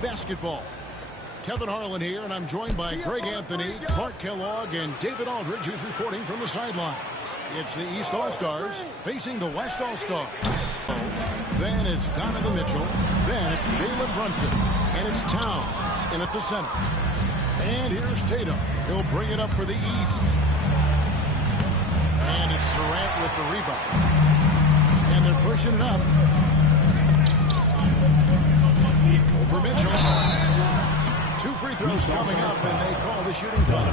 Basketball. Kevin Harlan here, and I'm joined by Greg Anthony, Clark Kellogg, and David Aldridge, who's reporting from the sidelines. It's the East All-Stars facing the West All-Stars. Then it's Donovan Mitchell. Then it's Jalen Brunson. And it's Towns in at the center. And here's Tatum. He'll bring it up for the East. And it's Durant with the rebound. And they're pushing it up. Over Mitchell. 2 free throws coming up, and they call the shooting foul.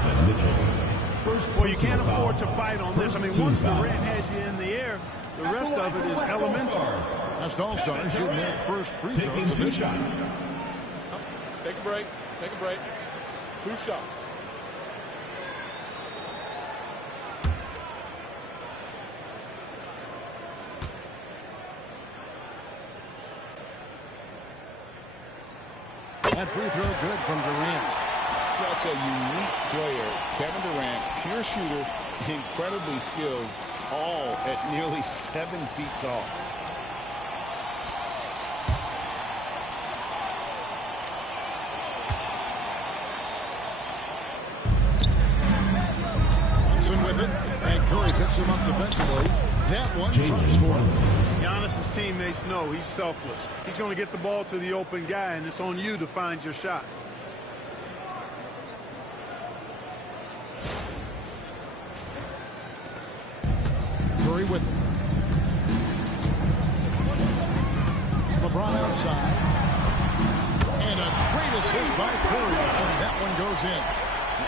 Well, you can't afford to bite on this. I mean, once Durant has you in the air, the rest of it is elementary. That's All-Stars shooting their first free throws of this shot. Take a break. Take a break. 2 shots. That free throw good from Durant. Such a unique player. Kevin Durant, pure shooter, incredibly skilled, all at nearly 7 feet tall. Brunson with it, and Curry picks him up defensively. That one trumps for him. Giannis's teammates know he's selfless. He's going to get the ball to the open guy, and it's on you to find your shot. Curry with it. LeBron outside. And a great assist by Curry. And that one goes in.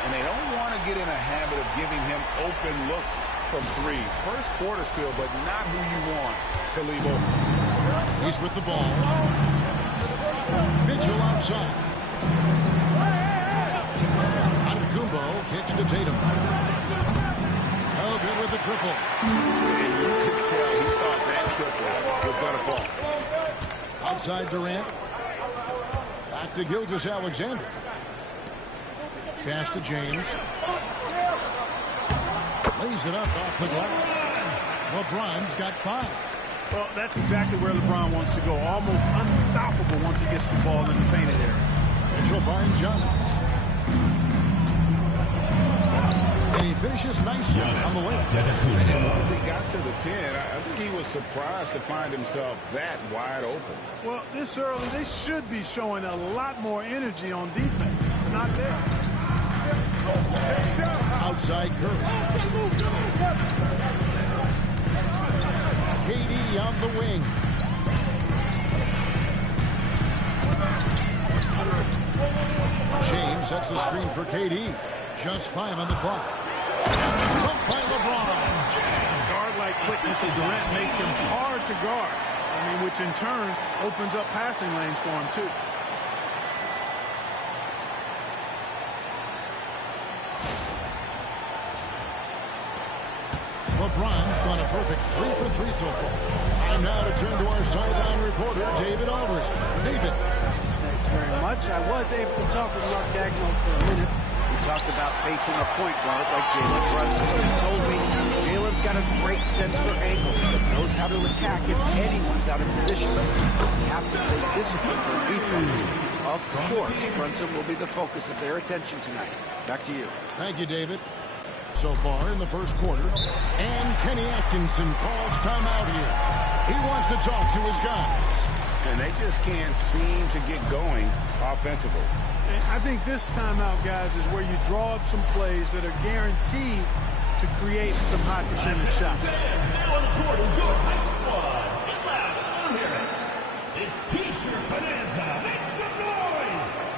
And they don't want to get in a habit of giving him open looks from 3. First quarter still, but not who you want to leave open. He's with the ball. Mitchell outside. Antetokounmpo kicks to Tatum. Oh, good with the triple. And you could tell he thought that triple was going to fall. Outside Durant. Back to Gilgeous-Alexander. Pass to James. Lays it up off the glass. LeBron's got 5. Well, that's exactly where LeBron wants to go. Almost unstoppable once he gets the ball in the painted area. Mitchell finds Giannis. And he finishes nicely on the way. Once he got to the 10, I think he was surprised to find himself that wide open. Well, this early, they should be showing a lot more energy on defense. It's not there. Outside Curry. KD on the wing. James sets the screen for KD. Just 5 on the clock. Dunked by LeBron. Guard-like quickness of Durant makes him hard to guard. I mean, which in turn opens up passing lanes for him, too. LeBron's gone a perfect 3 for 3 so far. And now to turn to our sideline reporter, David Aldridge. David. Thanks very much. I was able to talk with Mark Dagnall for a minute. We talked about facing a point guard like Jalen Brunson. He told me Jalen's got a great sense for angles and knows how to attack if anyone's out of position. He has to stay disciplined for defense. Of course, Brunson will be the focus of their attention tonight. Back to you. Thank you, David. So far in the first quarter, and Kenny Atkinson calls timeout here. He wants to talk to his guys. And they just can't seem to get going offensively. I think this timeout, guys, is where you draw up some plays that are guaranteed to create some high percentage shots. Now on the court is your hype squad. Get loud, let them hear it. It's T-shirt Bonanza. Make some noise!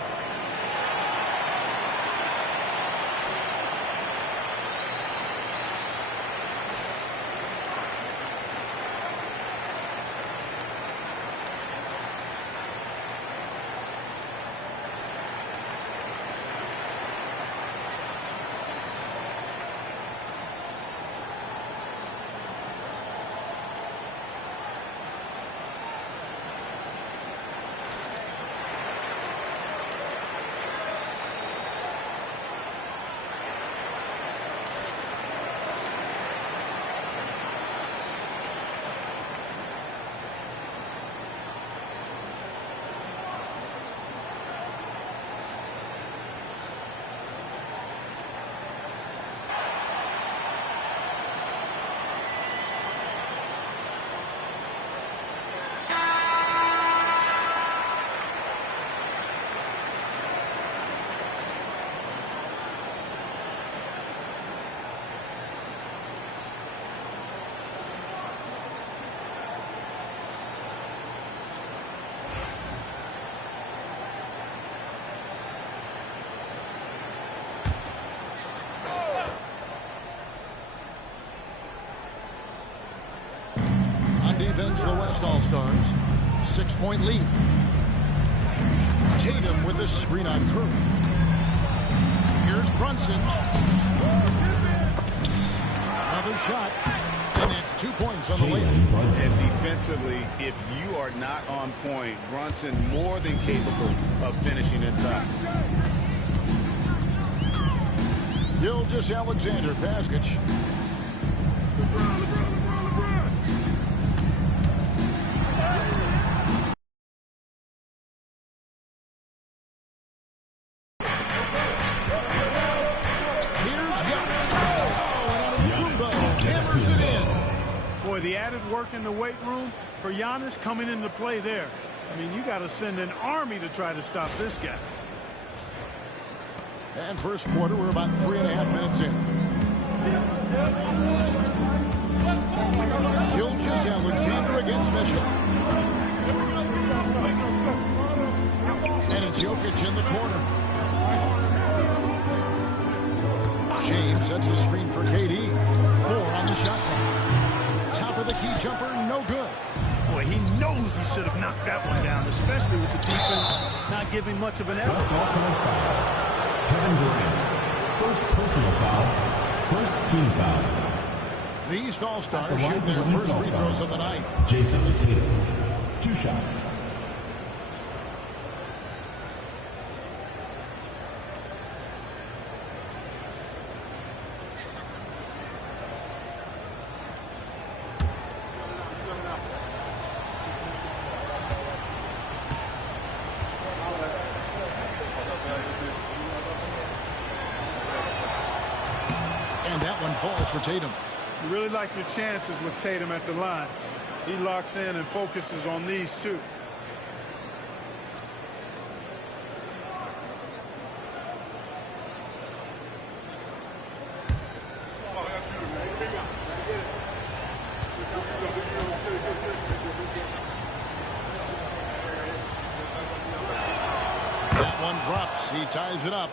All-Stars. 6-point lead. Tatum with the screen on Curry. Here's Brunson. Another shot. And that's 2 points on the way. And defensively, if you are not on point, Brunson more than capable of finishing inside. Gilgeous-Alexander basket. Boy, the added work in the weight room for Giannis coming into play there. I mean, you got to send an army to try to stop this guy. And first quarter, we're about 3.5 minutes in. Gilgeous-Alexander against Mitchell. And it's Jokic in the corner. James sets the screen for KD. 4 on the shot clock. Top of the key jumper, no good. Boy, he knows he should have knocked that one down, especially with the defense not giving much of an effort. Kevin Durant. First personal foul. First team foul. The East All-Stars shoot their first free throws of the night. Jason Tatum. 2 shots. Falls for Tatum. You really like your chances with Tatum at the line. He locks in and focuses on these two. That one drops. He ties it up.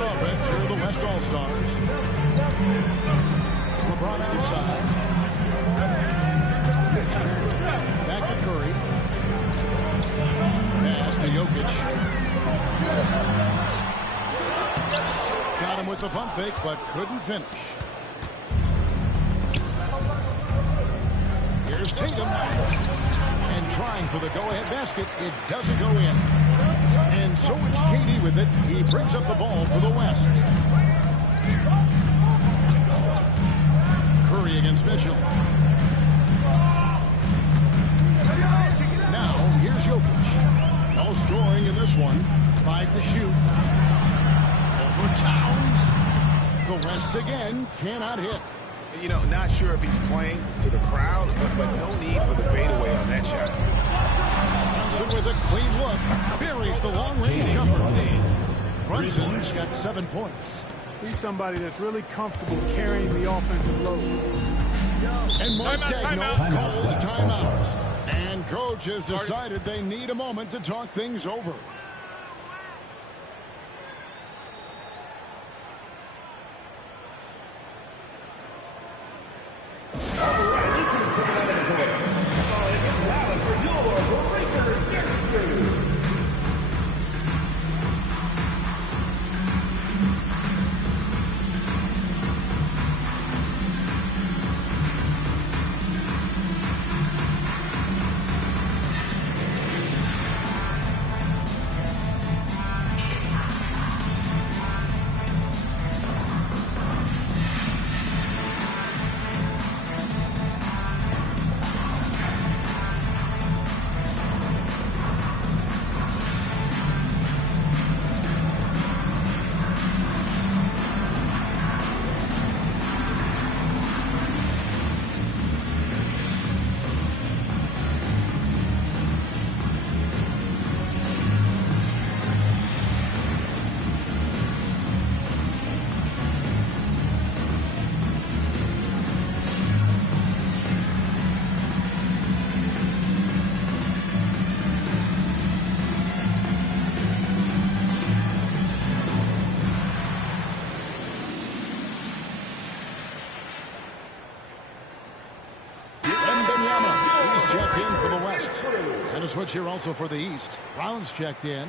Offense here, the West All-Stars. LeBron outside. Back to Curry. Pass to Jokic. Got him with the pump fake, but couldn't finish. Here's Tatum. And trying for the go-ahead basket. It doesn't go in. And so it's KD with it. He brings up the ball for the West. Curry against Mitchell. Now, here's Jokic. No scoring in this one. 5 to shoot. Over Towns. The West again cannot hit. You know, not sure if he's playing to the crowd, but no need for the fadeaway on that shot. With a clean look, buries the long-range jumper. Brunson's got 7 points. He's somebody that's really comfortable carrying the offensive load. And Mark Daigneault calls timeout. And coach has decided they need a moment to talk things over. And a switch here also for the East. Brown's checked in.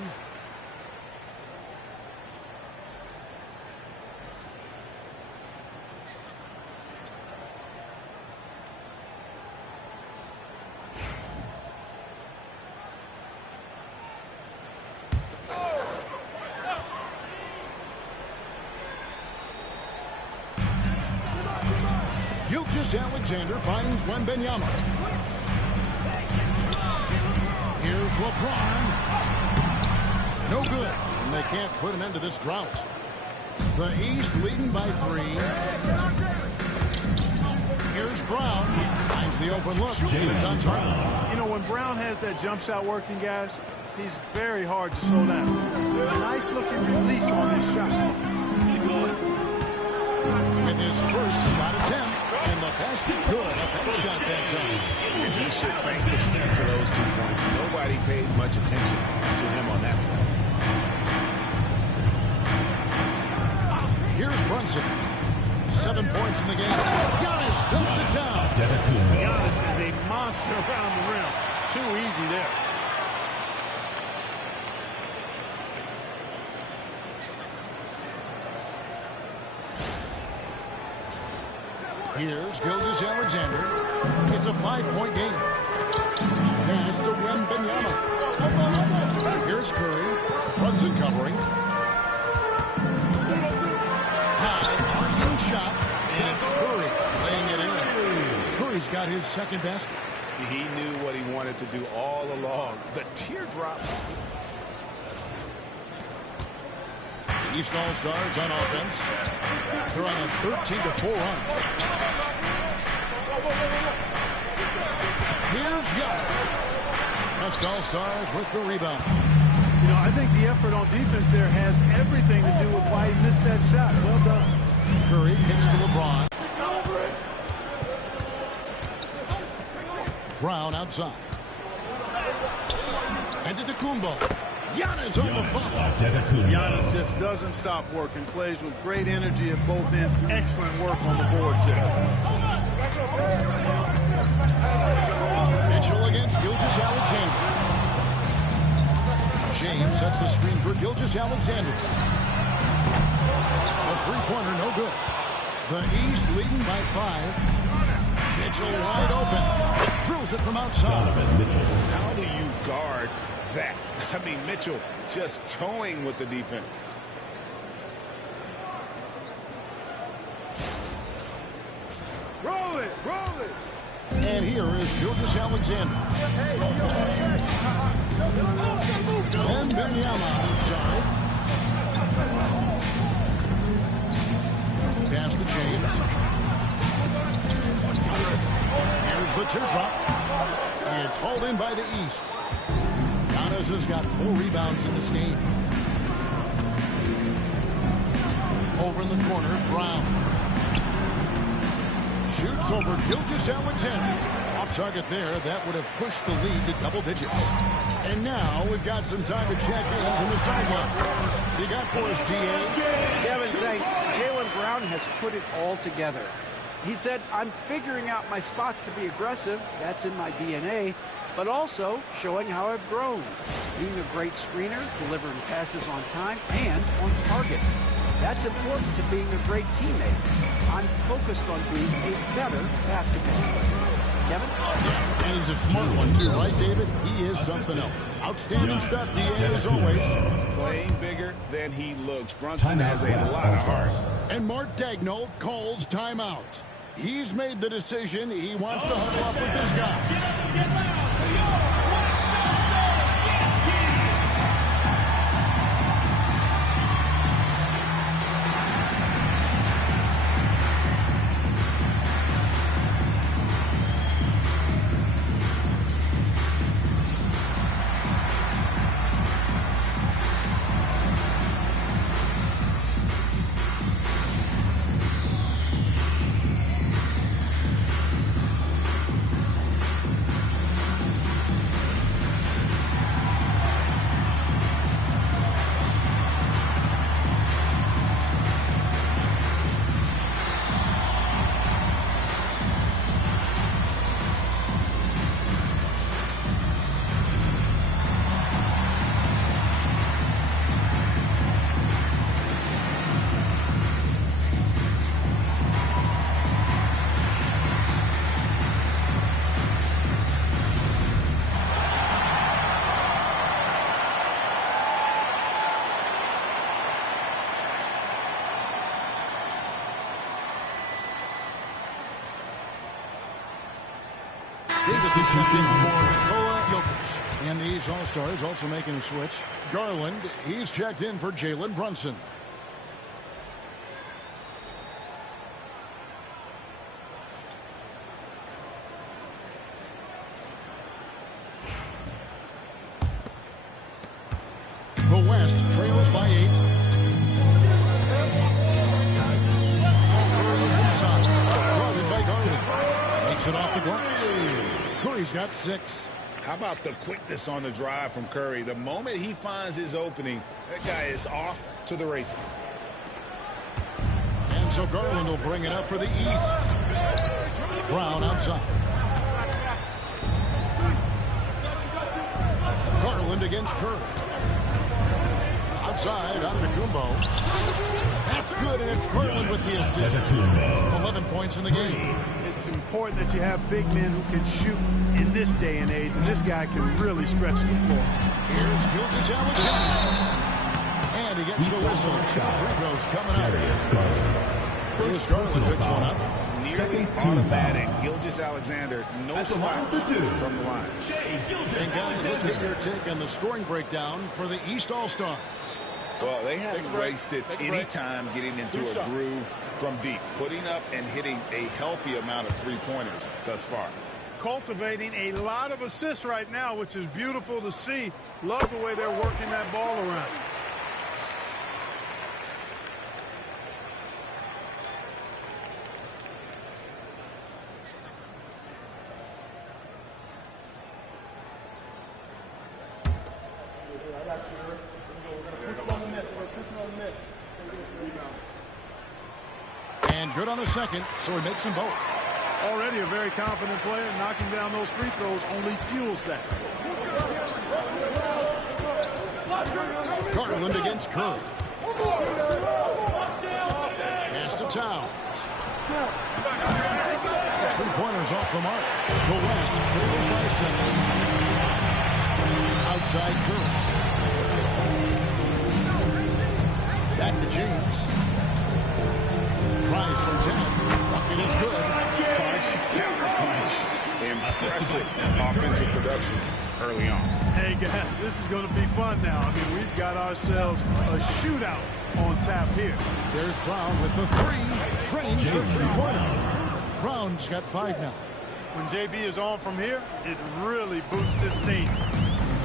Alexander finds Wembanyama. Here's LeBron. No good. And they can't put an end to this drought. The East leading by 3. Here's Brown. Finds the open look. And it's on target. You know, when Brown has that jump shot working, guys, he's very hard to slow down. A nice looking release on this shot. With his first shot attempt, and the basket good. A better shot that time. And he should thank the team for those 2 points. Nobody paid much attention to him on that play. Here's Brunson. 7 points in the game. Giannis dumps it down. Giannis is a monster around the rim. Too easy there. Here's Gilgeous Alexander. It's a 5-point game. Pass to Wembanyama. Here's Curry. Brunson covering. High, arcing shot. That's Curry laying it in. Curry's got his second basket. He knew what he wanted to do all along. The teardrop. East All-Stars on offense. They're on a 13-4 run. Here's Giannis. West All-Stars with the rebound. You know, I think the effort on defense there has everything to do with why he missed that shot. Well done. Curry kicks to LeBron. Brown outside. And to Kumbo. Giannis on the foul. Giannis just doesn't stop working. Plays with great energy at both ends. Excellent work on the boards there. Mitchell against Gilgeous Alexander. James sets the screen for Gilgeous Alexander. A three-pointer, no good. The East leading by 5. Mitchell wide open. Drills it from outside. How do you guard that? I mean, Mitchell just towing with the defense. Roll it, roll it. And here is Gilgeous Alexander. And Wembanyama outside. Pass to James. Here's the teardrop. It's hauled in by the East. Giannis has got 4 rebounds in this game. Over in the corner, Brown. Shoots over Gilgeous Alexander. Off target there. That would have pushed the lead to double digits. And now we've got some time to check in from the sideline. You got for us, DA. Kevin, thanks. Jaylen Brown has put it all together. He said, I'm figuring out my spots to be aggressive. That's in my DNA. But also showing how I've grown. Being a great screener, delivering passes on time, and on target. That's important to being a great teammate. I'm focused on being a better basketball player. Kevin? Yeah, and he's a smart one too, right, David? He is something else. Outstanding stuff, DA, as always. Playing bigger than he looks. Brunson has a lot of heart. And Mark Daigneault calls timeout. He's made the decision. He wants to huddle up with this guy. Davis is checked in for Nikola Jokic. And these All-Stars also making a switch. Garland, he's checked in for Jalen Brunson. The West trails by 8. Curry's inside. Guarded by Garland. Makes it off the glass. Curry's got 6. How about the quickness on the drive from Curry? The moment he finds his opening, that guy is off to the races. And so Garland will bring it up for the East. Brown outside. Garland against Curry. Outside on Kumbo. That's good, and it's Garland with the assist. 11 points in the game. It's important that you have big men who can shoot in this day and age, and this guy can really stretch the floor. Here's Gilgeous-Alexander. And he gets the whistle. Free throws coming up. Here's Garland picks one up. Nearly automatic. Gilgeous-Alexander, no slouch from the line. And guys, let's get your take on the scoring breakdown for the East All-Stars. Well, they haven't wasted any time getting into a groove from deep, putting up and hitting a healthy amount of three-pointers thus far. Cultivating a lot of assists right now, which is beautiful to see. Love the way they're working that ball around. And good on the second, so he makes them both. Already a very confident player. Knocking down those free throws only fuels that. Garland against Curry. Pass to Towns. Three-pointers off the mark. The West trails by 7. Outside Curry. Back to James. Tries from 10. Bucket is good. Counter-punch. Impressive offensive production early on. Hey, guys, this is going to be fun now. I mean, we've got ourselves a shootout on tap here. There's Brown with the 3. Drains the three-pointer. Brown's got 5 now. When JB is on from here, it really boosts his team.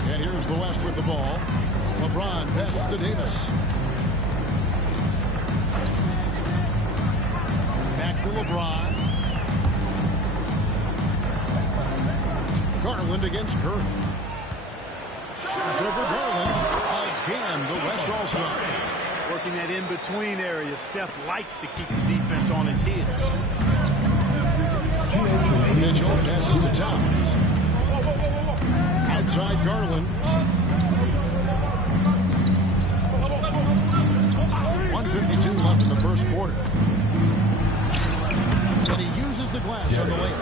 And here's the West with the ball. LeBron passes to Davis. Back to LeBron. Garland against Curry. Over Garland. Again, the West All-Star. Working that in-between area. Steph likes to keep the defense on its heels. Mitchell passes to Towns. Outside Garland. 1:52 left in the first quarter. And he uses the glass on the lane.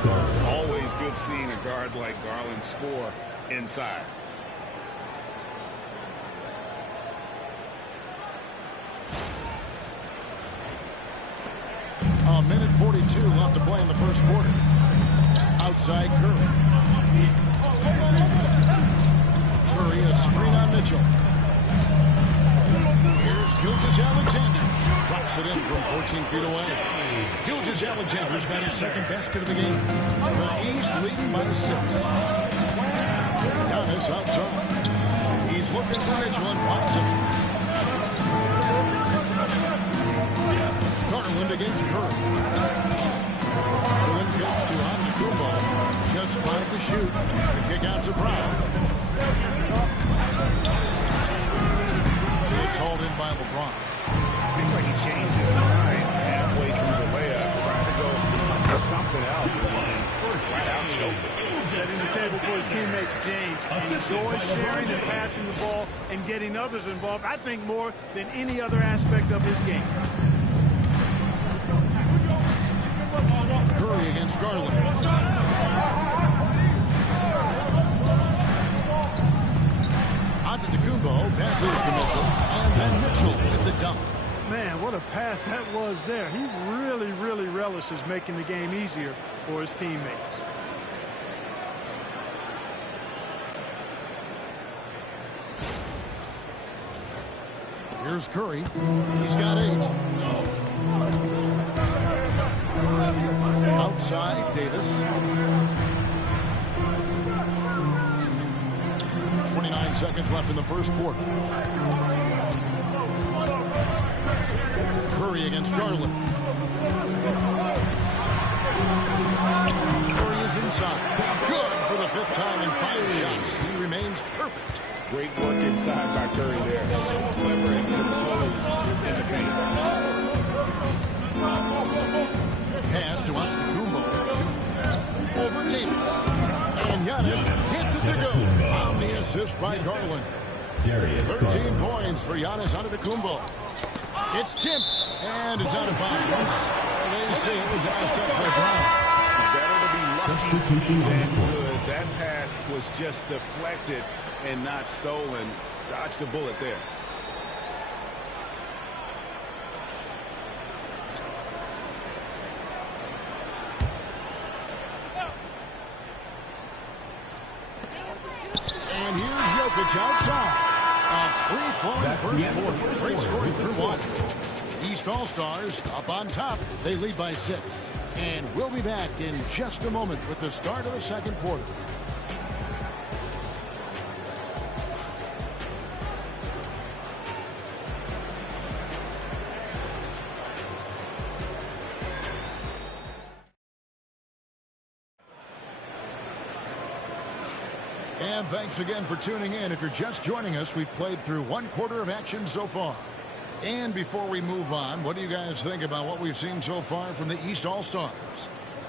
Always good seeing a guard like Garland score inside. A minute 42 left to play in the first quarter. Outside Curry. Curry, a screen on Mitchell. Here's Gilgeous-Alexander. Drops it in from 14 feet away. Gilgeous-Alexander's got his second basket of the game. The East leading by 6. Giannis outside. He's looking for Mitchell and finds him. Garland against Curry. Garland gets to Kumbo. Just 5 to shoot. The kick out to Brown. It's hauled in by LeBron. Seems like he changed his mind halfway through the layup, trying to go to something else. Setting the table for his teammates, James. Enjoys sharing and passing the ball and getting others involved, I think, more than any other aspect of his game. Curry against Garland. Antetokounmpo passes to Mitchell. And then Mitchell with the dunk. Man, what a pass that was there. He really relishes making the game easier for his teammates. Here's Curry. He's got 8. Outside, Davis. 29 seconds left in the first quarter. Curry against Garland. Curry is inside. Good for the 5th time in 5 shots. He remains perfect. Great work inside by Curry there. So clever and composed in the paint. Pass to Antetokounmpo. Over Davis. And Giannis gets it to go. On the assist by Garland. 13 points for Giannis Antetokounmpo. It's tipped. And it's out of bounds. They say it was last touch by Brown. Better to be lucky than good. That pass was just deflected and not stolen. Dodged a bullet there. And here's Jokic outside. A free-flowing first quarter. Great scoring through watch. East All-Stars up on top. They lead by 6. And we'll be back in just a moment with the start of the second quarter. And thanks again for tuning in. If you're just joining us, we've played through 1 quarter of action so far. And before we move on, what do you guys think about what we've seen so far from the East All-Stars?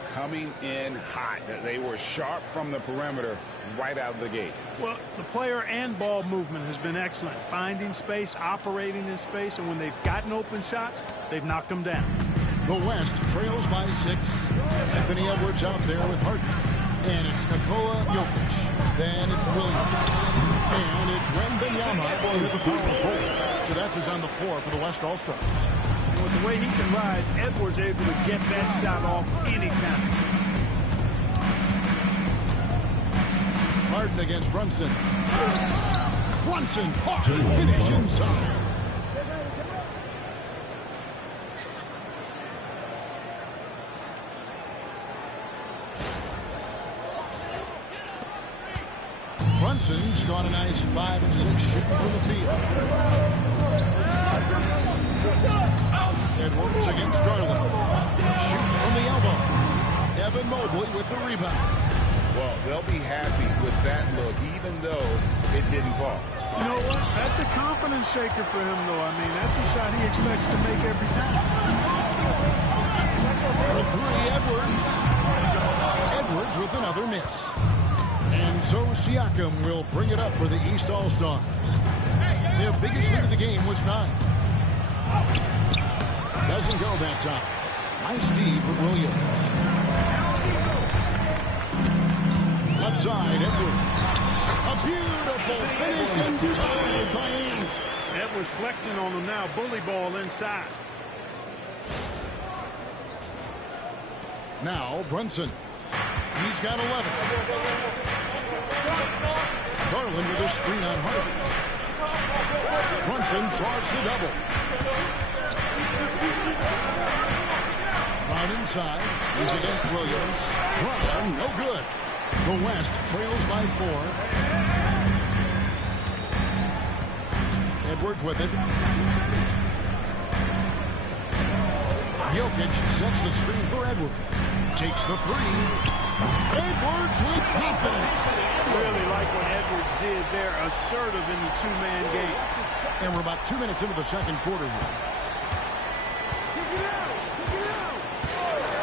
Coming in hot. They were sharp from the perimeter right out of the gate. Well, the player and ball movement has been excellent. Finding space, operating in space, and when they've gotten open shots, they've knocked them down. The West trails by 6. Anthony Edwards out there with Harden. And it's Nikola Jokic. Then it's Williams. And it's Wembanyama into the power forward. So that's his on the floor for the West All-Stars. And with the way he can rise, Edwards able to get that shot off anytime. Harden against Brunson. Brunson, hard finish inside. Brunson's gone a nice 5 and 6 shooting from the field. Edwards against Garland. Shoots from the elbow. Evan Mobley with the rebound. Well, they'll be happy with that look, even though it didn't fall. You know what? That's a confidence shaker for him, though. I mean, that's a shot he expects to make every time. For 3, Edwards. Edwards with another miss. And so Siakam will bring it up for the East All-Stars. Their biggest lead of the game was 9. Doesn't go that time. Nice D from Williams. Left side, Edwards. A beautiful finish inside by Ames. Edwards flexing on them now. Bully ball inside. Now Brunson. He's got 11. Garland with a screen on Harden. Brunson draws the double. Brown inside. He's against Williams. Brown, no good. The West trails by 4. Edwards with it. Jokic sets the screen for Edwards. Takes the 3. Edwards with confidence. Really like what Edwards did there. Assertive in the 2-man game. And we're about 2 minutes into the second quarter here.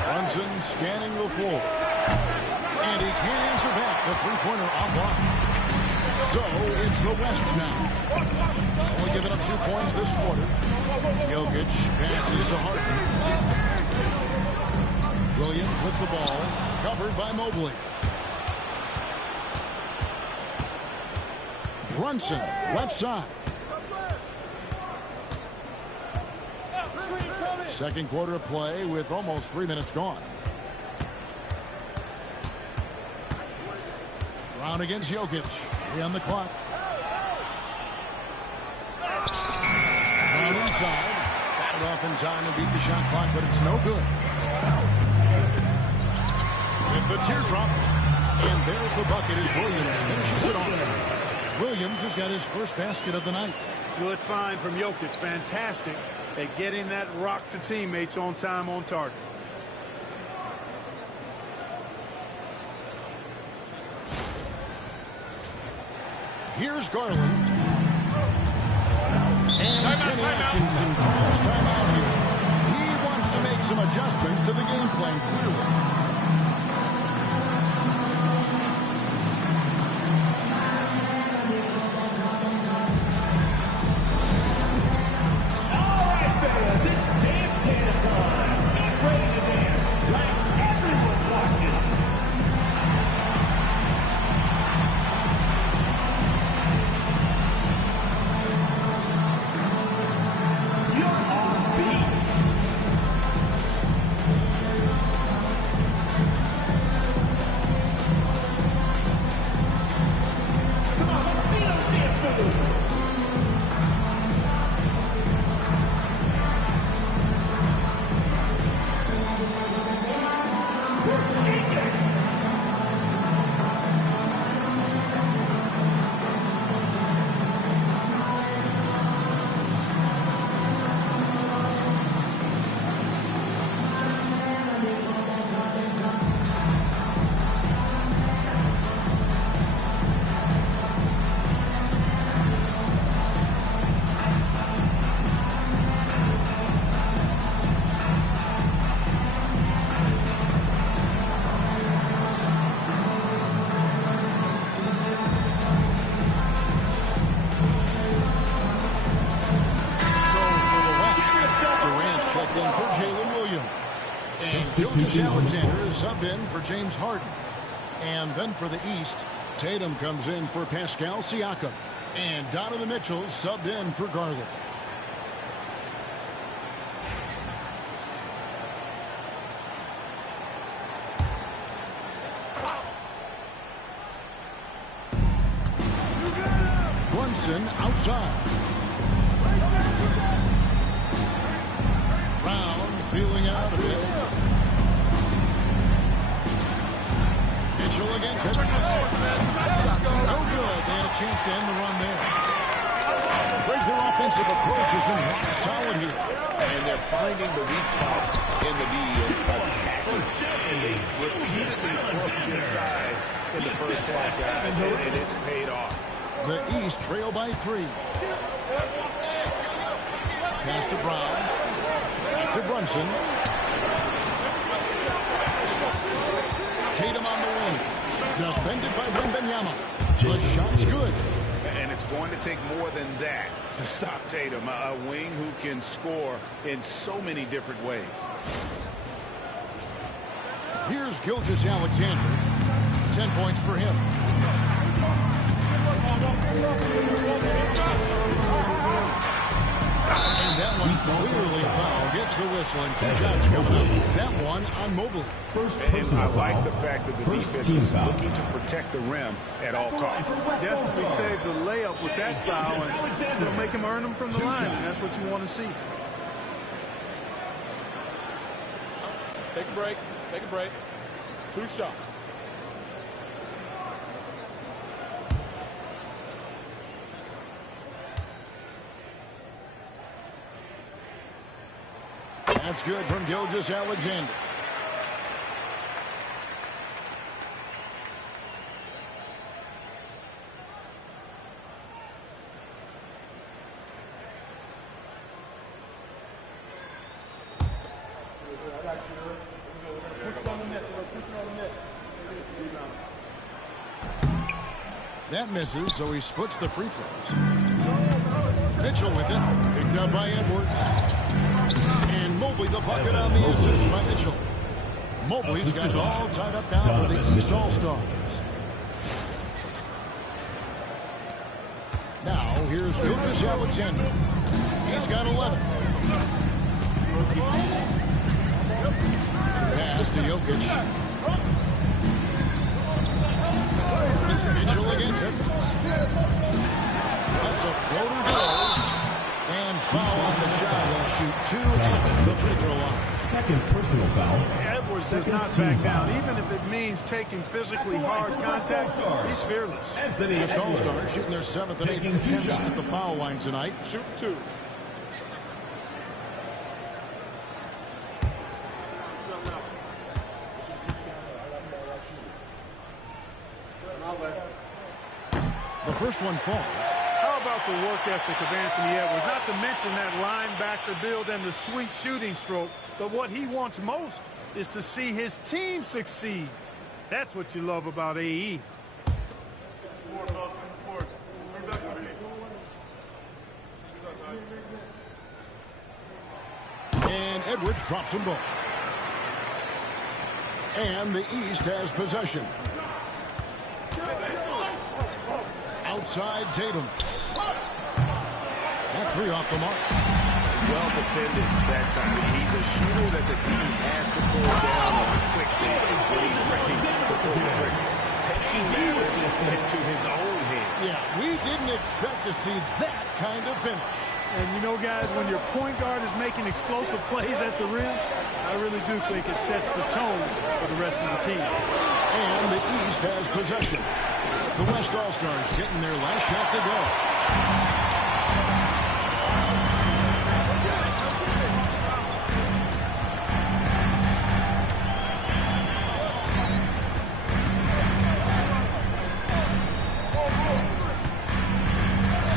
Brunson scanning the floor. And he can't answer back. The 3-pointer offline. So it's the West now. Only giving up 2 points this quarter. Jokic passes to Harden. Williams with the ball. Covered by Mobley. Brunson, left side. Second quarter of play with almost 3 minutes gone. Brown against Jokic. 3 on the clock. Brown inside. Got it off in time and beat the shot clock, but it's no good. With the teardrop. And there's the bucket as Williams finishes it off. Williams has got his first basket of the night. Good find from Jokic. Fantastic at getting that rock to teammates on time, on target. Here's Garland. And Kenny Atkinson calls timeout here. He wants to make some adjustments to the game plan, clearly. Alexander is subbed in for James Harden. And then for the East, Tatum comes in for Pascal Siakam. And Donovan Mitchell subbed in for Garland. Brunson outside. Brown feeling out a bit. Mitchell against it. No good. They had a chance to end the run there. Their offensive approach has been rock solid here. And they're finding the weak spots in the D. Repeatedly worked inside in the first half, guys, and it's paid off. The East trail by 3. Pass to Brown. To Brunson. Tatum on the wing. Defended by Wembanyama. The shot's good. And it's going to take more than that to stop Tatum, a wing who can score in so many different ways. Here's Gilgeous Alexander. 10 points for him. And that one's clearly foul. Gets the whistle and 2 shots coming up. That one on Mobley. And I like the fact that the defense is looking to protect the rim at all costs. Definitely saved the layup with that foul, and it'll make him earn them from the line, and that's what you want to see. Take a break. Take a break. 2 shots. That's good from Gilgeous Alexander. That misses, so he splits the free throws. Mitchell with it. Picked up by Edwards. And Mobley the bucket on the assist by Mitchell. Mobley's got it all tied up now for the East All-Stars. Now, here's Gilgeous Alexander. He's got 11. Pass to Jokic. Mitchell against Edwards. That's a floater goes. And foul on shoot 2 at the free throw line. Second personal foul. Edwards does not back down, even if it means taking physically hard contact. He's fearless. West All-Stars shooting their 7th and 8th attempts at the foul line tonight. Shoot 2. The first one falls. How about the work ethic of Anthony Edwards? Not to mention that linebacker build and the sweet shooting stroke. But what he wants most is to see his team succeed. That's what you love about AE. And Edwards drops them both. And the East has possession. Outside Tatum. That 3 off the mark. Well defended that time. He's a shooter that the team has to pull down on quickly when he's ready to pull the trigger. Taking matters into his own hands. Yeah, we didn't expect to see that kind of finish. And you know, guys, when your point guard is making explosive plays at the rim, I really do think it sets the tone for the rest of the team. And the East has possession. The West All-Stars getting their last shot to go.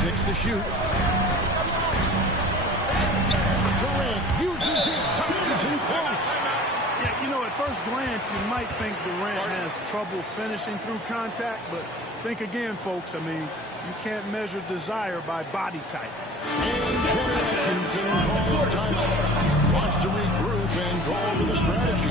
6 to shoot. Durant uses his size and close. Yeah, you know, at first glance, you might think Durant has trouble finishing through contact, but think again, folks. I mean, you can't measure desire by body type. And Kenny Atkinson calls timeout. Wants to regroup and go over the strategy.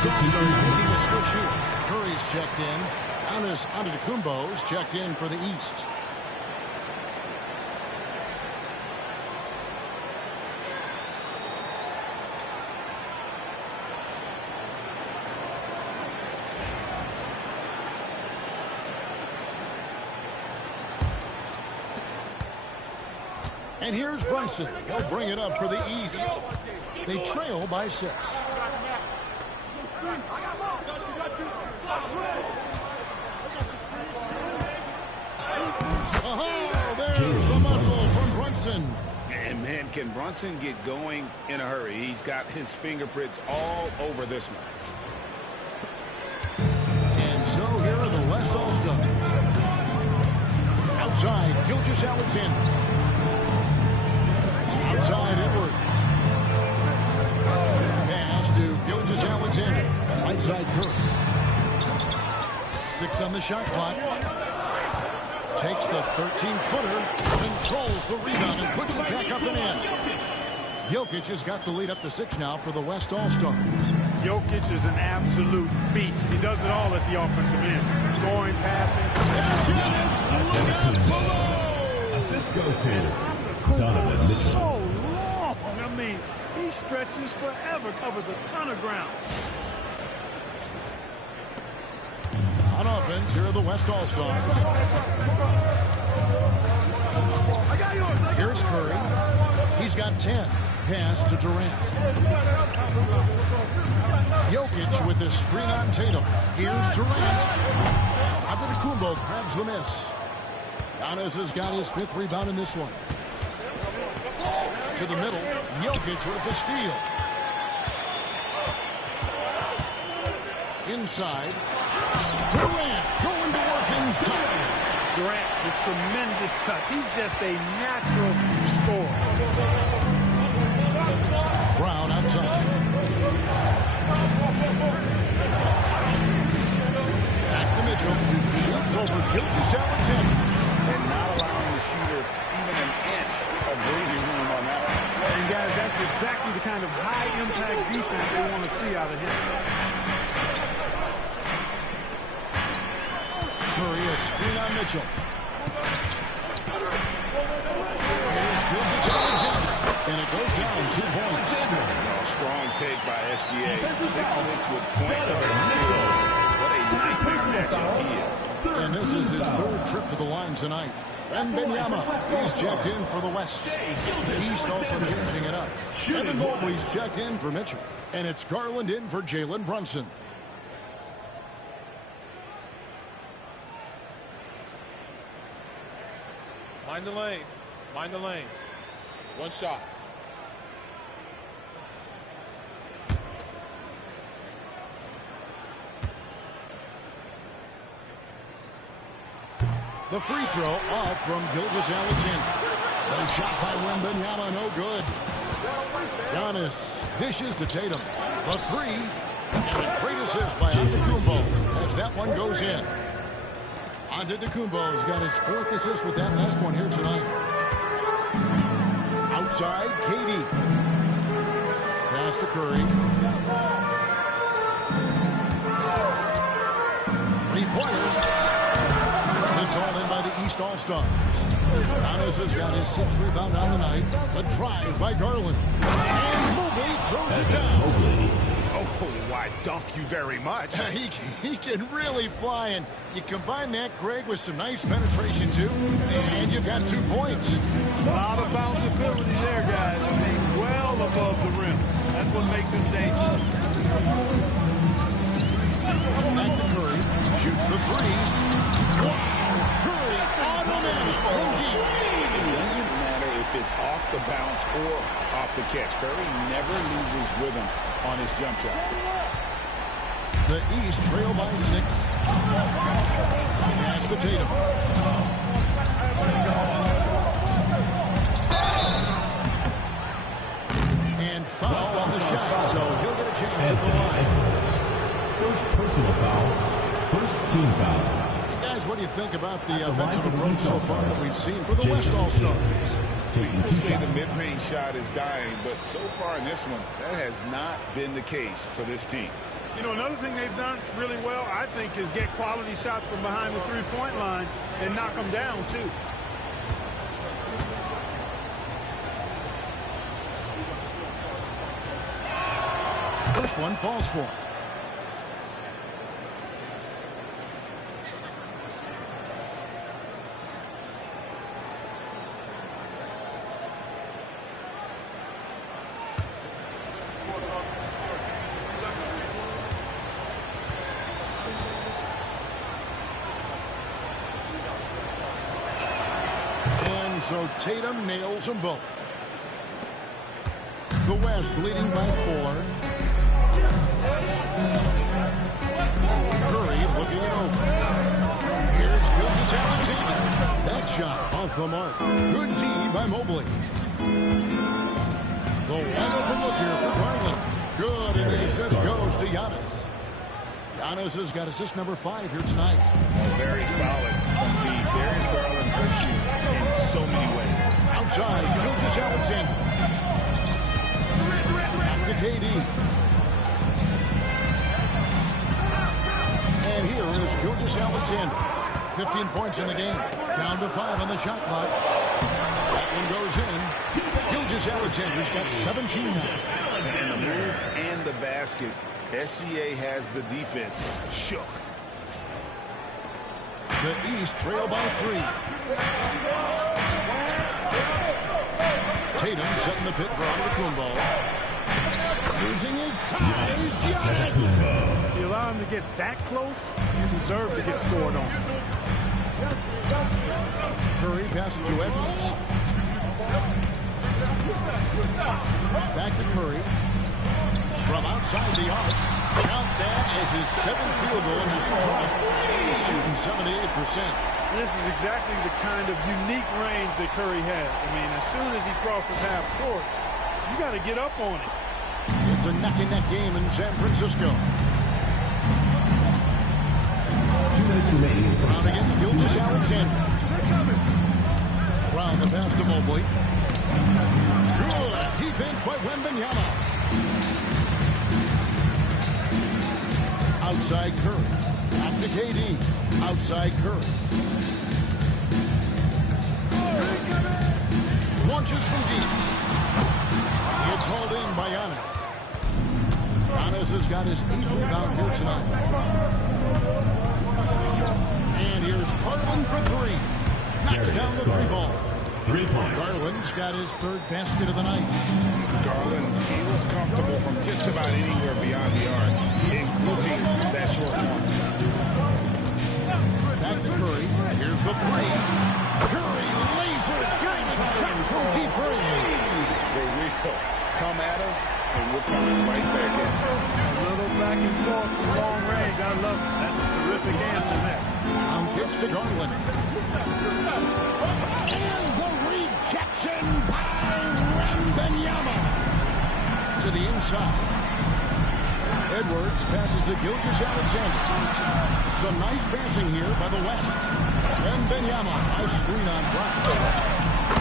Making a switch here. Curry's checked in. Giannis Antetokounmpo's checked in for the East. And here's Brunson. He'll bring it up for the East. They trail by 6. Oh, there's the muscle from Brunson. And man, can Brunson get going in a hurry? He's got his fingerprints all over this one. And so here are the West All-Stars. Outside, Gilgeous-Alexander. Outside, Edwards. Pass to Gilgeous-Alexander. Right side, Curry. 6 on the shot clock. Takes the 13-footer, controls the rebound, and puts it back up and in. Jokic has got the lead up to 6 now for the West All-Stars. Jokic is an absolute beast. He does it all at the offensive end. Scoring, passing. Assist goes to Antetokounmpo Donovan is so Mitchell. long. I mean, he stretches forever, covers a ton of ground. On offense, here are the West All-Stars. Here's Curry. He's got 10. pass to Durant. Jokic with the screen on Tatum. Here's Durant. Antetokounmpo grabs the miss. Giannis has got his 5th rebound in this one. To the middle. Jokic with the steal. Inside. Durant going to work inside. Durant with tremendous touch. He's just a natural scorer. Brown outside. Back to Mitchell. Shoots over Gilgeous-Alexander. And not allowing the shooter even an inch of breathing room on that one. And guys, that's exactly the kind of high-impact defense they want to see out of him. Curry, a screen on Mitchell. Here's Gilgeous-Alexander. And it goes down 2 points. Strong take by SGA. 6'6" with point guard skills. What a nightmare matchup he is. And this is his 3rd trip to the line tonight. And Benyama, he's checked in for the West. The East also changing it up. Evan Mobley's checked in for Mitchell. And it's Garland in for Jalen Brunson. Mind the lanes. Mind the lanes. One shot. The free throw off from Gilgeous-Alexander. The shot by Wembanyama, no good. Giannis dishes to Tatum. The 3. And a great assist by Antetokounmpo as that one goes in. Antetokounmpo has got his 4th assist with that last one here tonight. Outside, KD. Pass to Curry. 3-pointer. It's all in by the East All-Stars. Giannis has got his 6th rebound on the night. A drive by Garland. And Mobley throws it down. Oh, why, dunk you very much. He can really fly, and you combine that, Greg, with some nice penetration, too, and you've got 2 points. A lot of bounceability there, guys. I mean, well above the rim. That's what makes him dangerous. Back to Curry. Shoots the 3. Wow! Curry, automatic from deep. It doesn't matter if it's off the bounce or off the catch. Curry never loses rhythm on his jump shot. The East trail by 6. Pass to Tatum. And foul on the shot, so he'll get a chance at the line. First personal foul. First team foul. Guys, what do you think about the offensive approach so far that we've seen for the West All-Stars? Taking 2 Say shots. the mid-range shot is dying, but so far in this one, that has not been the case for this team. You know, another thing they've done really well, I think, is get quality shots from behind the 3-point line and knock them down, too. First one falls for him. So Tatum nails them both. The West leading by 4. Curry looking it over. Here's Gilgeous-Alexander. That shot off the mark. Good D by Mobley. The wide open look here for Garland. Good, and the assist goes to Giannis. Giannis has got assist number 5 here tonight. Very solid from the Darius Garland hurts you in so many ways. Outside, Gilgeous-Alexander. Back to KD. And here is Gilgeous-Alexander. 15 points in the game. Down to 5 on the shot clock. That one goes in. Gilgeous-Alexander's got 17 now. And the move and the basket. SGA has the defense shook. The East trail by 3. Tatum setting the pit for Antetokounmpo. Using his size. Giannis. If you allow him to get that close, you deserve to get scored on. Curry passes to Edwards. Back to Curry. From outside the arc. Count that as his 7th field goal in 9 tries. He's shooting 78%. This is exactly the kind of unique range that Curry has. I mean, as soon as he crosses half court, you got to get up on it. It's a neck-and-neck game in San Francisco. 2 minutes remaining in the first Brown against half. Gilgeous Alexander. Brown the pass to Mobley. Good defense by Wembanyama. Outside Curry. Back to KD. Outside Curry. Launches from deep. It's hauled in by Giannis. Giannis has got his 8th rebound here tonight. And here's Garland for 3. Knocks down the 3 ball. 3 points. Garland's got his 3rd basket of the night. Garland feels comfortable from just about anywhere beyond the arc, including that short one. Back to Curry. Here's the 3. Curry, laser guided shot from deep range. They will come at us, and we're coming right back at you. A little back and forth from long range. I love it. That's a terrific answer there. On kicks to Garland. And the rejection by Wembanyama. To the inside. Edwards passes to Gilgeous Alexander. Some nice passing here by the West. Wembanyama, nice screen on Brown.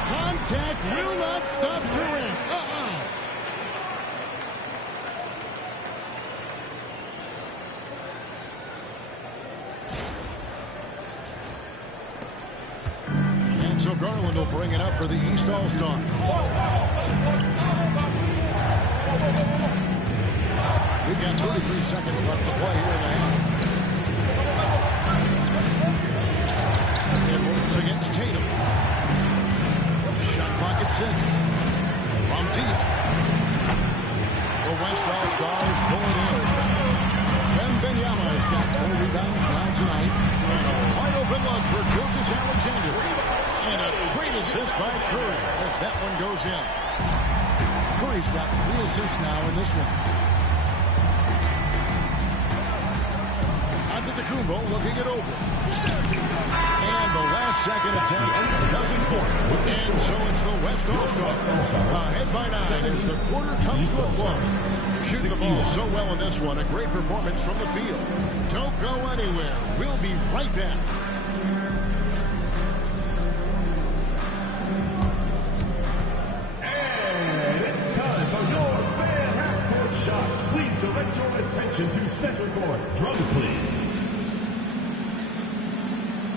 Contact will not stop Durant. And so Garland will bring it up for the East All-Stars. We've got 33 seconds left to play here in the half. Edwards against Tatum. Shot clock at 6. From deep. The West All-Stars pull it in. Wembanyama has got 4 rebounds now tonight. And a wide open look for Gilgeous Alexander. And a great assist by Curry as that one goes in. Curry's got 3 assists now in this one. Antetokounmpo looking it over. And the last second attempt doesn't work. And so it's the West All-Stars. Ahead by 9 as the quarter comes to a close. Shooting the ball so well in this one. A great performance from the field. Don't go anywhere. We'll be right back. And it's time for your fan half-court shots. Please direct your attention to center court. Drums, please.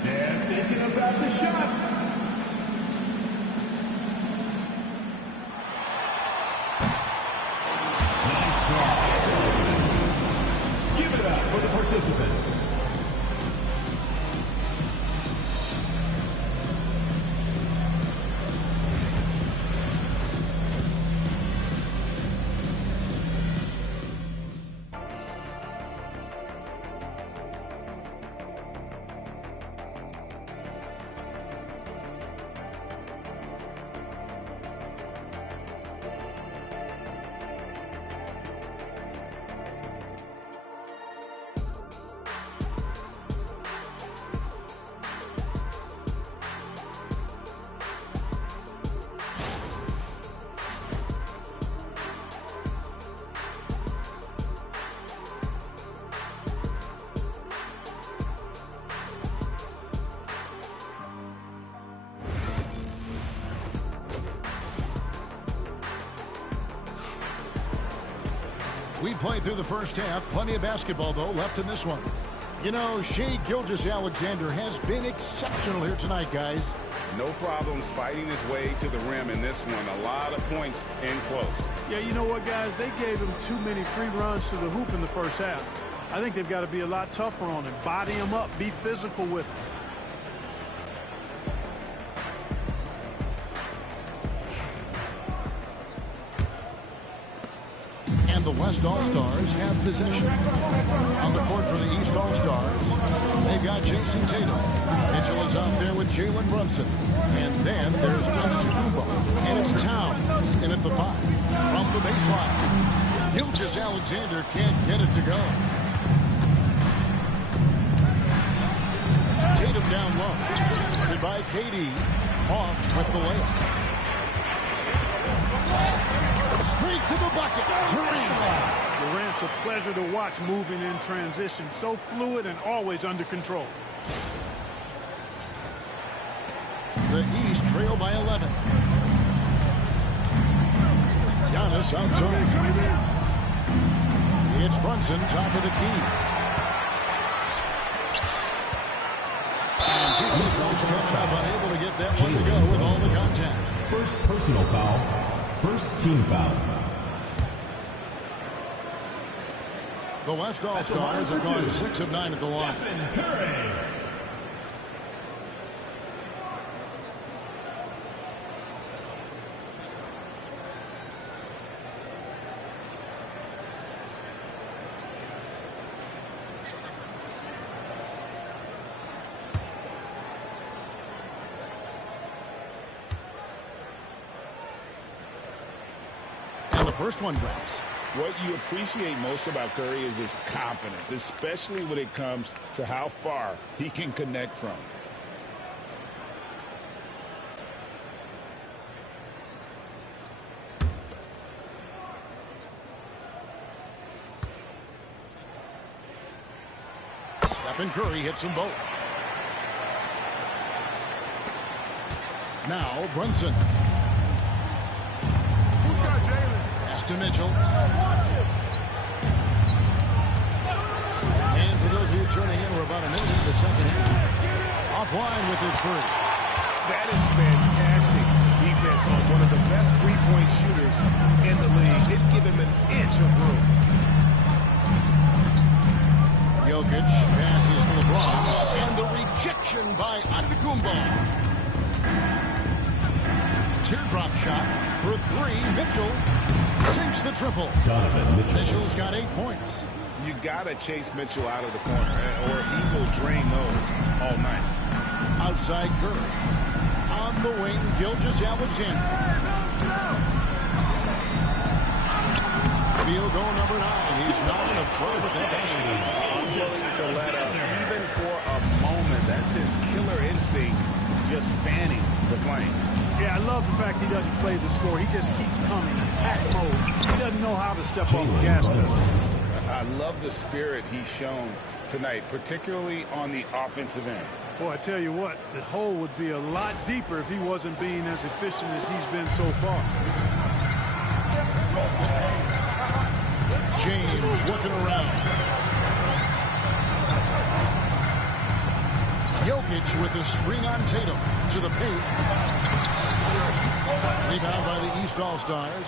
And thinking about the shot. Nice draw. Give it up for the participant. We played through the first half. Plenty of basketball, though, left in this one. You know, Shai Gilgeous-Alexander has been exceptional here tonight, guys. No problems fighting his way to the rim in this one. A lot of points in close. Yeah, you know what, guys? They gave him too many free runs to the hoop in the first half. I think they've got to be a lot tougher on him. Body him up. Be physical with him. And the West All-Stars have possession. On the court for the East All-Stars, they've got Jason Tatum. Mitchell is out there with Jalen Brunson. And then there's Antetokounmpo. And it's Towns in at the 5 from the baseline. Gilgeous Alexander can't get it to go. Tatum down low. Guarded by KD. Off with the layup. Straight to the bucket. Durant's a pleasure to watch moving in transition. So fluid and always under control. The East trail by 11. Giannis outside. It's Brunson, top of the key. And Jesus coming up, unable to get that one to go with all the contact. First personal foul. First team foul. The West All-Stars have gone 6 of 9 at the line. And the first one drops. What you appreciate most about Curry is his confidence, especially when it comes to how far he can connect from. Stephen Curry hits them both. Now Brunson. Pass to Mitchell. And for those of you turning in, we're about a minute into the second half. Offline with his three. That is fantastic defense on one of the best three-point shooters in the league. Didn't give him an inch of room. Jokic passes to LeBron. And the rejection by Antetokounmpo. Teardrop shot for three. Mitchell sinks the triple. Mitchell's got 8 points. You got to chase Mitchell out of the corner, or he will drain those all night. Outside Curry. On the wing, Gilgeous Alexander. Field goal number 9. He's not in a throw with that basket. Unwilling to let up, even for a moment. That's his killer instinct, just fanning the flame. Yeah, I love the fact he doesn't play the score. He just keeps coming, attack mode. He doesn't know how to step off the gas pedal. I love the spirit he's shown tonight, particularly on the offensive end. Boy, I tell you what, the hole would be a lot deeper if he wasn't being as efficient as he's been so far. James looking around. Jokic with the screen on Tatum to the paint. Rebound by the East All-Stars.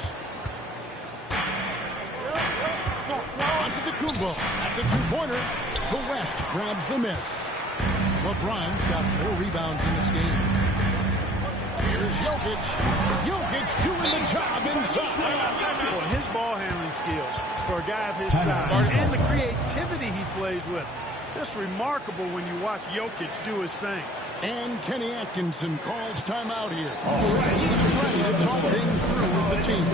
Antetokounmpo. That's a two-pointer. The West grabs the miss. LeBron's got 4 rebounds in this game. Here's Jokic. Jokic doing the job inside. Boy, his ball handling skills for a guy of his size and the creativity he plays with. Just remarkable when you watch Jokic do his thing. And Kenny Atkinson calls timeout here. All right, he's ready to talk things through with the team.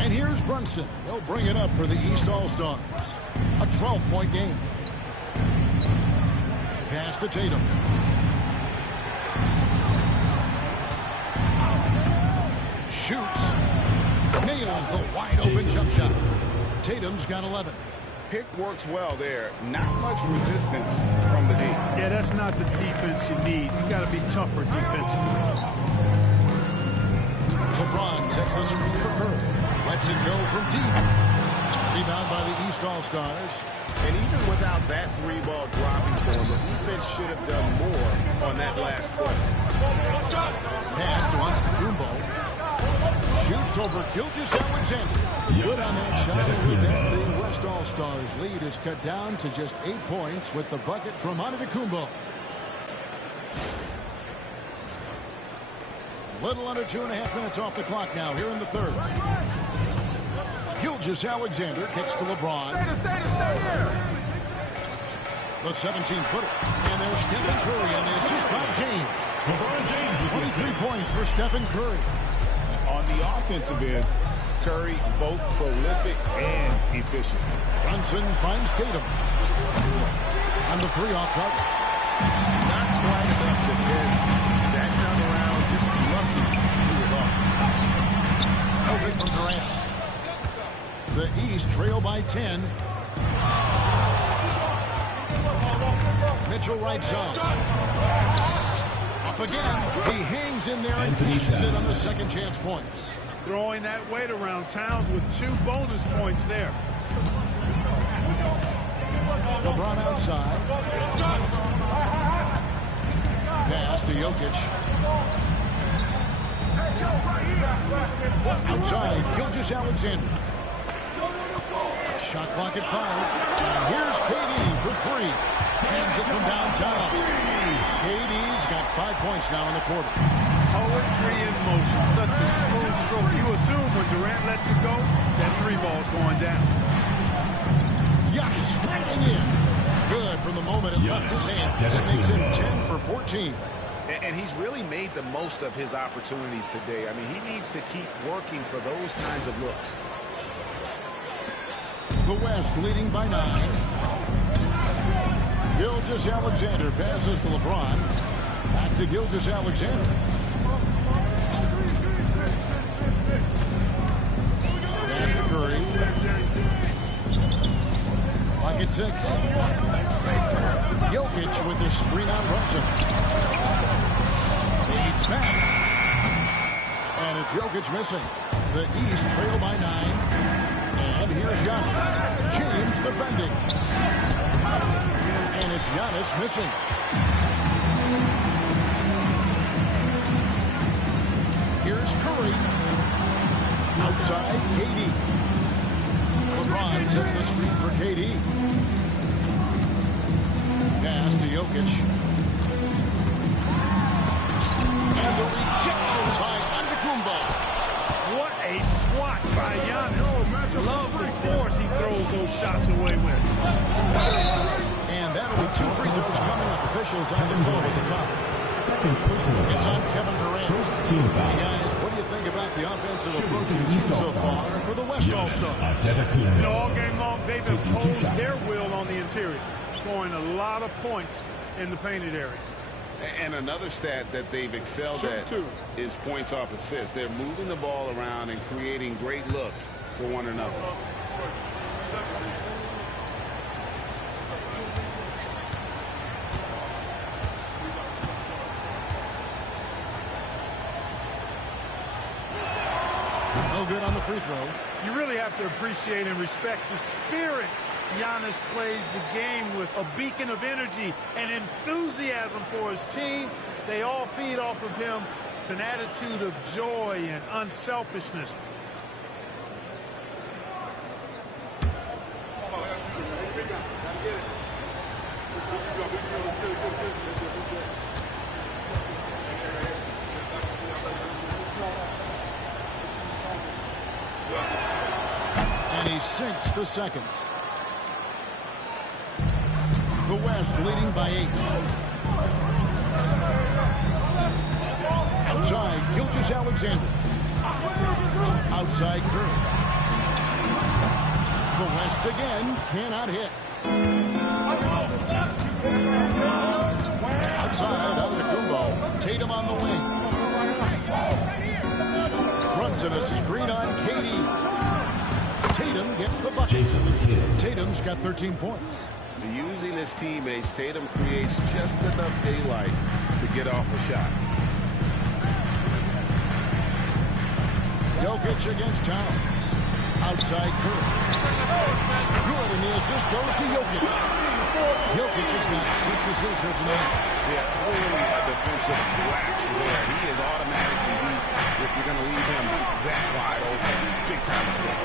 And here's Brunson. He'll bring it up for the East All-Stars. A 12-point game. Pass to Tatum. Shoots. Nails the wide-open jump shot. Tatum's got 11. Pick works well there. Not much resistance from the D. Yeah, that's not the defense you need. You got to be tougher defensively. LeBron sets the screen for Curry. Lets it go from deep. Rebound by the East All-Stars. And even without that three-ball dropping for him, the defense should have done more on that last play. Pass to Antetokounmpo. Shoots over Gilgeous-Alexander. Good on that shot. And with that, the West All-Stars lead is cut down to just 8 points with the bucket from Antetokounmpo. Little under 2.5 minutes off the clock now here in the third. Gilgeous-Alexander kicks to LeBron. Stay here. The 17-footer. And there's Stephen Curry, and the assist by James. LeBron James 23 points for Stephen Curry. On the offensive end, Curry both prolific and efficient. Brunson finds Tatum. On the 3 off target. Not quite enough defense. That time around, just lucky he was off. No good from Durant. The East trail by 10. Mitchell right side. Up again. He hangs in there and finishes it on the second chance points. Throwing that weight around. Towns with 2 bonus points there. LeBron outside. Pass to Jokic. Outside, Gilgeous-Alexander. Shot clock at 5. And here's KD for 3. Hands it from downtown. KD's got 5 points now in the quarter. Poetry in motion. Such a smooth stroke. You assume when Durant lets it go, that 3-ball's going down. Giannis driving in. Good from the moment it left his hand. That makes him 10 for 14. And he's really made the most of his opportunities today. I mean, he needs to keep working for those kinds of looks. The West leading by 9. Gilgeous-Alexander passes to LeBron. Back to Gilgeous-Alexander. Pass to Curry. Pocket 6. Jokic with the screen on Brunson. Feeds back. And it's Jokic missing. The East trail by 9. And here's Giannis. James defending. And it's Giannis missing. Here's Curry. Outside, KD. LeBron sets the screen for KD. Pass to Jokic. And the rejection by Antetokounmpo. What a swat by Giannis. Love the force he throws those shots away with. And that'll be 2 free throws coming up. Officials on the call with the foul. Second personal. It's on Kevin Durant. First team foul. Hey guys, what do you think about the offensive approach we've seen so far for the West All-Stars? You know, all game long, they've imposed their will on the interior, scoring a lot of points in the painted area. And another stat that they've excelled at is points off assists. They're moving the ball around and creating great looks for one another. No good on the free throw. You really have to appreciate and respect the spirit Giannis plays the game with, a beacon of energy and enthusiasm for his team. They all feed off of him, an attitude of joy and unselfishness. And he sinks the second. The West leading by 8. Outside, Gilgeous-Alexander. Outside, Curry. The West again cannot hit. Outside on the Kumbo. Tatum on the wing. Runs in a screen on KD. Tatum gets the bucket. Tatum's got 13 points. Using his teammates, Tatum creates just enough daylight to get off a shot. Jokic against Towns. Outside Curry. Good, and the assist goes to Jokic. Jokic has got 6 assists here tonight. Yeah, clearly a defensive lapse there. He is automatically beat if you're going to leave him that wide open. Big time mistake.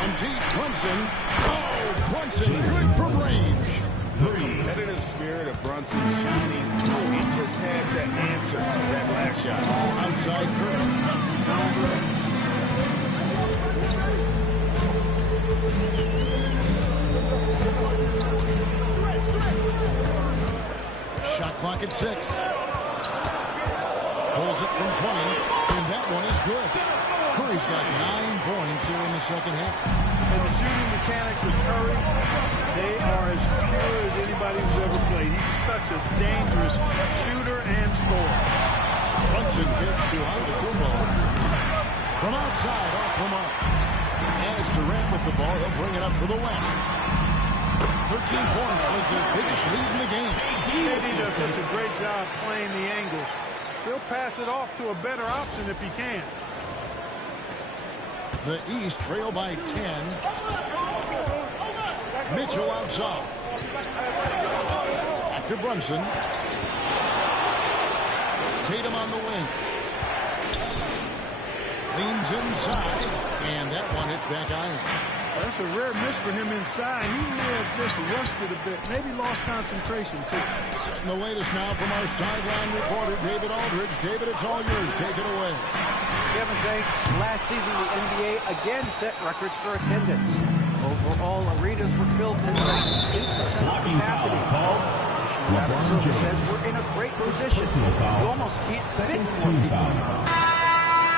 On deep, Brunson. Oh, Brunson, good from range. The competitive spirit of Brunson shining. He just had to answer that last shot. Outside Curry. Shot clock at 6. Pulls it from 20, and that one is good. Curry's got 9 points here in the second half. And the shooting mechanics of Curry, they are as pure as anybody who's ever played. He's such a dangerous shooter and scorer. Brunson gets to Antetokounmpo. From outside, off the mark. As Durant with the ball, he'll bring it up for the West. 13 points was their biggest lead in the game. KD does such a great job playing the angles. He'll pass it off to a better option if he can. The East trail by 10. Mitchell outside. Back to Brunson. Tatum on the wing. Leans inside, and that one hits back iron. That's a rare miss for him inside. He may have just rushed it a bit. Maybe lost concentration, too. Setting the latest now from our sideline reporter, David Aldridge. David, it's all yours. Take it away. Kevin, thanks. Last season, the NBA again set records for attendance. Overall, arenas were filled to 98% of capacity. Adam Silver says we're in a great position. You almost can't fit more people.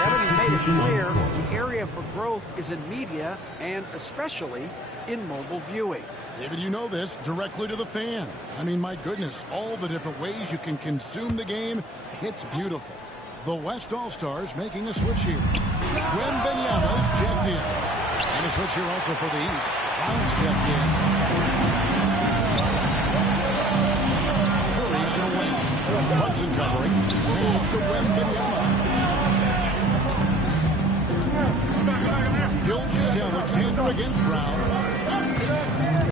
Kevin made it clear the area for growth is in media and especially in mobile viewing. David, you know this, directly to the fan. I mean, my goodness, all the different ways you can consume the game, it's beautiful. The West All-Stars making a switch here. Wembanyama's checked in. And a switch here also for the East. Brown's checked in. Curry on the wing. Brunson covering. Pass to Wembanyama. Gilgeous Alexander against Brown.